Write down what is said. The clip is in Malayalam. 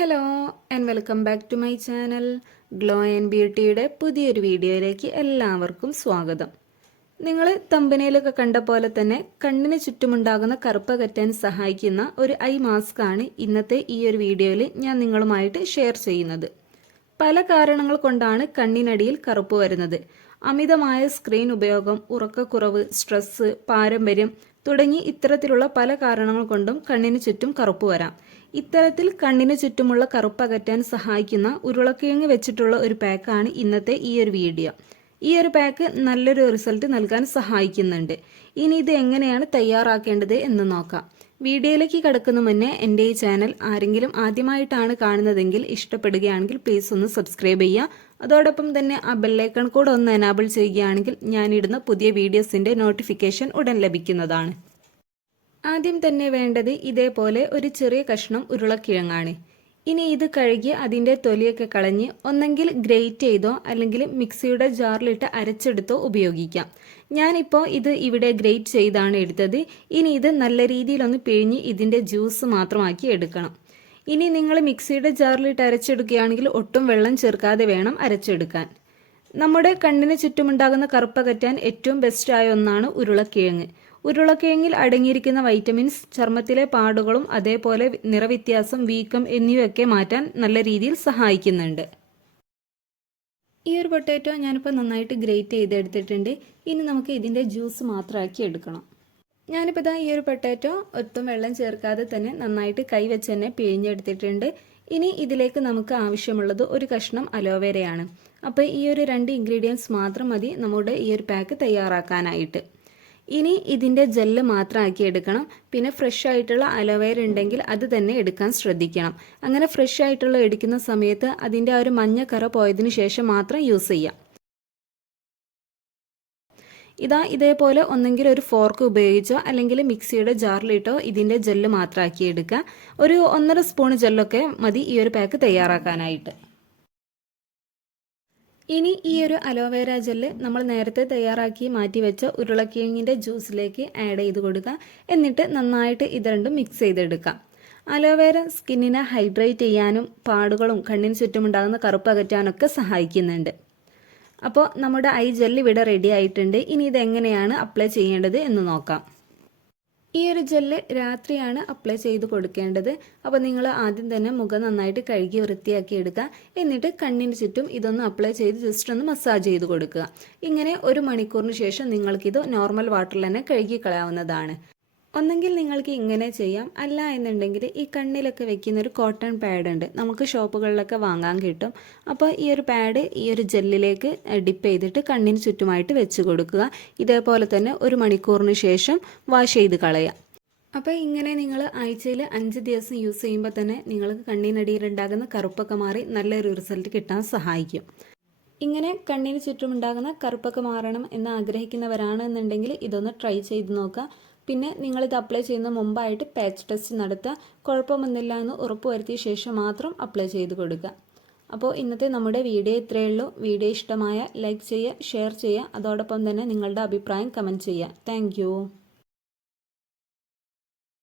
Hello and welcome back to my channel Glow and ബ്യൂട്ടിയുടെ പുതിയൊരു വീഡിയോയിലേക്ക് എല്ലാവർക്കും സ്വാഗതം. നിങ്ങൾ തമ്പനയിലൊക്കെ കണ്ട പോലെ തന്നെ കണ്ണിന് ചുറ്റുമുണ്ടാകുന്ന കറുപ്പ് അകറ്റാൻ സഹായിക്കുന്ന ഒരു ഐ മാസ്ക് ആണ് ഇന്നത്തെ ഈ ഒരു വീഡിയോയിൽ ഞാൻ നിങ്ങളുമായിട്ട് ഷെയർ ചെയ്യുന്നത്. പല കാരണങ്ങൾ കൊണ്ടാണ് കണ്ണിനടിയിൽ കറുപ്പ് വരുന്നത്. അമിതമായ സ്ക്രീൻ ഉപയോഗം, ഉറക്കക്കുറവ്, സ്ട്രെസ്, പാരമ്പര്യം തുടങ്ങി ഇത്തരത്തിലുള്ള പല കാരണങ്ങൾ കൊണ്ടും കണ്ണിന് ചുറ്റും കറുപ്പ് വരാം. ഇത്തരത്തിൽ കണ്ണിന് ചുറ്റുമുള്ള കറുപ്പ് അകറ്റാൻ സഹായിക്കുന്ന ഉരുളക്കിഴങ്ങ് വെച്ചിട്ടുള്ള ഒരു പാക്കാണ് ഇന്നത്തെ ഈ ഒരു വീഡിയോ. ഈ ഒരു പാക്ക് നല്ലൊരു റിസൾട്ട് നൽകാൻ സഹായിക്കുന്നുണ്ട്. ഇനി ഇത് എങ്ങനെയാണ് തയ്യാറാക്കേണ്ടത് എന്ന് നോക്കാം. വീഡിയോയിലേക്ക് കടക്കുന്ന മുന്നേ എൻ്റെ ഈ ചാനൽ ആരെങ്കിലും ആദ്യമായിട്ടാണ് കാണുന്നതെങ്കിൽ ഇഷ്ടപ്പെടുകയാണെങ്കിൽ പ്ലീസ് ഒന്ന് സബ്സ്ക്രൈബ് ചെയ്യുക. അതോടൊപ്പം തന്നെ ആ ബെല്ലൈക്കൺ കൂടെ ഒന്ന് എനാബിൾ ചെയ്യുകയാണെങ്കിൽ ഞാനിടുന്ന പുതിയ വീഡിയോസിൻ്റെ നോട്ടിഫിക്കേഷൻ ഉടൻ ലഭിക്കുന്നതാണ്. ആദ്യം തന്നെ വേണ്ടത് ഇതേപോലെ ഒരു ചെറിയ കഷ്ണം ഉരുളക്കിഴങ്ങാണ്. ഇനി ഇത് കഴുകി അതിൻ്റെ തൊലിയൊക്കെ കളഞ്ഞ് ഒന്നെങ്കിൽ ഗ്രേറ്റ് ചെയ്തോ അല്ലെങ്കിൽ മിക്സിയുടെ ജാറിലിട്ട് അരച്ചെടുത്തോ ഉപയോഗിക്കാം. ഞാനിപ്പോൾ ഇത് ഇവിടെ ഗ്രേറ്റ് ചെയ്താണ് എടുത്തത്. ഇനി ഇത് നല്ല രീതിയിലൊന്ന് പിഴിഞ്ഞ് ഇതിൻ്റെ ജ്യൂസ് മാത്രമാക്കി എടുക്കണം. ഇനി നിങ്ങൾ മിക്സിയുടെ ജാറിലിട്ട് അരച്ചെടുക്കുകയാണെങ്കിൽ ഒട്ടും വെള്ളം ചേർക്കാതെ വേണം അരച്ചെടുക്കാൻ. നമ്മുടെ കണ്ണിന് ചുറ്റുമുണ്ടാകുന്ന കറുപ്പകറ്റാൻ ഏറ്റവും ബെസ്റ്റായ ഒന്നാണ് ഉരുളക്കിഴങ്ങ്. ഉരുളക്കിഴങ്ങിൽ അടങ്ങിയിരിക്കുന്ന വൈറ്റമിൻസ് ചർമ്മത്തിലെ പാടുകളും അതേപോലെ നിറവ്യത്യാസം, വീക്കം എന്നിവയൊക്കെ മാറ്റാൻ നല്ല രീതിയിൽ സഹായിക്കുന്നുണ്ട്. ഈ ഒരു പൊട്ടാറ്റോ ഞാനിപ്പോൾ നന്നായിട്ട് ഗ്രേറ്റ് ചെയ്തെടുത്തിട്ടുണ്ട്. ഇനി നമുക്ക് ഇതിൻ്റെ ജ്യൂസ് മാത്രമാക്കി എടുക്കണം. ഞാനിപ്പോൾ ഈ ഒരു പൊട്ടാറ്റോ ഒട്ടും വെള്ളം ചേർക്കാതെ തന്നെ നന്നായിട്ട് കൈവച്ച് തന്നെ പിഴിഞ്ഞെടുത്തിട്ടുണ്ട്. ഇനി ഇതിലേക്ക് നമുക്ക് ആവശ്യമുള്ളത് ഒരു കഷ്ണം അലോവേരയാണ്. അപ്പോൾ ഈ ഒരു 2 ഇൻഗ്രീഡിയൻസ് മാത്രം മതി നമ്മുടെ ഈ ഒരു പാക്ക് തയ്യാറാക്കാനായിട്ട്. ഇനി ഇതിൻ്റെ ജെല്ല് മാത്രമാക്കി എടുക്കണം. പിന്നെ ഫ്രഷ് ആയിട്ടുള്ള അലോവേര ഉണ്ടെങ്കിൽ അത് തന്നെ എടുക്കാൻ ശ്രദ്ധിക്കണം. അങ്ങനെ ഫ്രഷ് ആയിട്ടുള്ള എടുക്കുന്ന സമയത്ത് അതിൻ്റെ ആ ഒരു മഞ്ഞ കറ പോയതിനു ശേഷം മാത്രം യൂസ് ചെയ്യാം. ഇതേപോലെ ഒന്നെങ്കിൽ ഒരു ഫോർക്ക് ഉപയോഗിച്ചോ അല്ലെങ്കിൽ മിക്സിയുടെ ജാറിലിട്ടോ ഇതിൻ്റെ ജെല്ല് മാത്രമാക്കി എടുക്കുക. ഒരു 1.5 സ്പൂൺ ജെല്ലൊക്കെ മതി ഈ ഒരു പാക്ക് തയ്യാറാക്കാനായിട്ട്. ഇനി ഈ ഒരു അലോവേര ജെല്ല് നമ്മൾ നേരത്തെ തയ്യാറാക്കി മാറ്റി വെച്ച ഉരുളക്കിഴങ്ങിൻ്റെ ജ്യൂസിലേക്ക് ആഡ് ചെയ്ത് കൊടുക്കുക. എന്നിട്ട് നന്നായിട്ട് ഇത് രണ്ടും മിക്സ് ചെയ്തെടുക്കാം. അലോവേര സ്കിന്നിനെ ഹൈഡ്രേറ്റ് ചെയ്യാനും പാടുകളും കണ്ണിന് ചുറ്റുമുണ്ടാകുന്ന കറുപ്പ് അകറ്റാനൊക്കെ സഹായിക്കുന്നുണ്ട്. അപ്പോൾ നമ്മുടെ ഐ ജെല്ല് ഇവിടെ റെഡി ആയിട്ടുണ്ട്. ഇനി ഇതെങ്ങനെയാണ് അപ്ലൈ ചെയ്യേണ്ടത് എന്ന് നോക്കാം. ഈ ഒരു ജെല്ല് രാത്രിയാണ് അപ്ലൈ ചെയ്ത് കൊടുക്കേണ്ടത്. അപ്പോൾ നിങ്ങൾ ആദ്യം തന്നെ മുഖം നന്നായിട്ട് കഴുകി വൃത്തിയാക്കി എടുക്കുക. എന്നിട്ട് കണ്ണിന് ചുറ്റും ഇതൊന്ന് അപ്ലൈ ചെയ്ത് ജസ്റ്റ് ഒന്ന് മസാജ് ചെയ്ത് കൊടുക്കുക. ഇങ്ങനെ 1 മണിക്കൂറിന് ശേഷം നിങ്ങൾക്കിത് നോർമൽ വാട്ടറിൽ തന്നെ കഴുകി കളയാവുന്നതാണ്. ഒന്നെങ്കിൽ നിങ്ങൾക്ക് ഇങ്ങനെ ചെയ്യാം, അല്ല എന്നുണ്ടെങ്കിൽ ഈ കണ്ണിലൊക്കെ വെക്കുന്ന ഒരു കോട്ടൺ പാഡ് ഉണ്ട്, നമുക്ക് ഷോപ്പുകളിലൊക്കെ വാങ്ങാൻ കിട്ടും. അപ്പോൾ ഈ ഒരു പാഡ് ഈ ഒരു ജെല്ലിലേക്ക് ഡിപ്പ് ചെയ്തിട്ട് കണ്ണിന് ചുറ്റുമായിട്ട് വെച്ച് കൊടുക്കുക. ഇതേപോലെ തന്നെ 1 മണിക്കൂറിന് ശേഷം വാഷ് ചെയ്ത് കളയാം. അപ്പോൾ ഇങ്ങനെ നിങ്ങൾ ആഴ്ചയിൽ 5 ദിവസം യൂസ് ചെയ്യുമ്പോൾ തന്നെ നിങ്ങൾക്ക് കണ്ണിനടിയിലുണ്ടാകുന്ന കറുപ്പൊക്കെ മാറി നല്ലൊരു റിസൾട്ട് കിട്ടാൻ സഹായിക്കും. ഇങ്ങനെ കണ്ണിന് ചുറ്റുമുണ്ടാകുന്ന കറുപ്പൊക്കെ മാറണം എന്ന് ആഗ്രഹിക്കുന്നവരാണെന്നുണ്ടെങ്കിൽ ഇതൊന്ന് ട്രൈ ചെയ്ത് നോക്കുക. പിന്നെ നിങ്ങളിത് അപ്ലൈ ചെയ്യുന്ന മുമ്പായിട്ട് പാച്ച് ടെസ്റ്റ് നടത്തുക. കുഴപ്പമൊന്നുമില്ല എന്ന് ഉറപ്പുവരുത്തിയ ശേഷം മാത്രം അപ്ലൈ ചെയ്ത് കൊടുക്കുക. അപ്പോൾ ഇന്നത്തെ നമ്മുടെ വീഡിയോ ഇത്രയേ ഉള്ളൂ. വീഡിയോ ഇഷ്ടമായ ലൈക്ക് ചെയ്യുക, ഷെയർ ചെയ്യുക. അതോടൊപ്പം തന്നെ നിങ്ങളുടെ അഭിപ്രായം കമൻറ്റ് ചെയ്യുക. താങ്ക്